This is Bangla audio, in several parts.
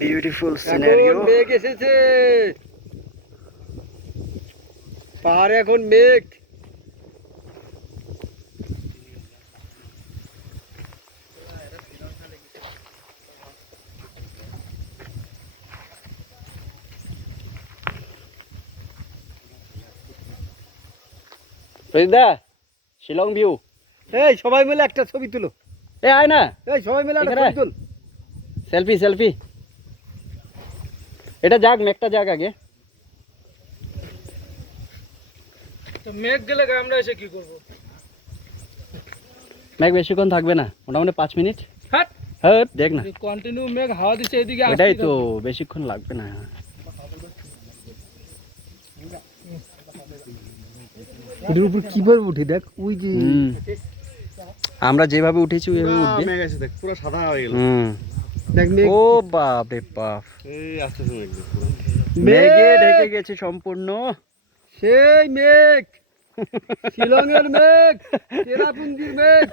Beautiful scenario. মেঘ এসেছে, পাহাড়ে এখন মেঘ। প্রদীপদা, শিলং ভিউ। এই সবাই মিলে একটা ছবি তুলো। এ আয় না, এই সবাই মিলে একটা এখানে ছবি তুল। Selfie selfie. এটা যাক, মেঘটা যাক আগে। মেঘ গেলে আমরা এসে কি করবো? মেঘ বেশিক্ষণ থাকবে না, মোটামুটি 5 মিনিট। হাট, হ্যাঁ দেখ না, কন্টিনিউ মেঘ হাওয়া দিচ্ছে এদিকে। ওটাই তো, বেশিক্ষণ লাগবে না। এর উপর কিভাবে উঠে দেখ, ওই যে আমরা যেভাবে উঠেছি ওইভাবে উঠবে। মেঘ আছে দেখ, পুরো সাদা হয়ে গেল। দেখ মেঘ, ও বাপ রে বাপ, এই আস্তে আস্তে মেঘ পুরো। মেঘে ঢেকে গেছে সম্পূর্ণ। সেই মেঘ, শিলংয়ের মেঘ, চেরাপুঞ্জির মেঘ।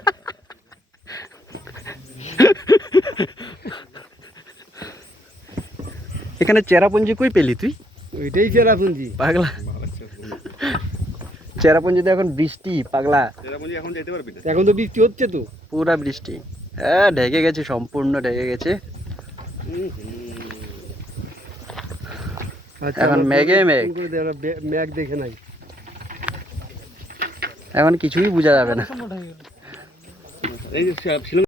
এখানে চেরাপুঞ্জি কই পেলি তুই? ওইটাই চেরাপুঞ্জি পাগলা, ভালো লাগছে। চেরাপুঞ্জিতে এখন বৃষ্টি পাগলা। চেরাপুঞ্জি এখন যেতে পারবি না। এখন তো বৃষ্টি হচ্ছে তো। পুরা বৃষ্টি, হ্যাঁ ঢেকে গেছে, সম্পূর্ণ ঢেকে গেছে। আচ্ছা, এখন আমার মেঘে মেঘ। ফোন করে দে, ওরা মেঘ দেখে নাই। এখন কিছুই বোঝা যাবে না। এই যে শিলং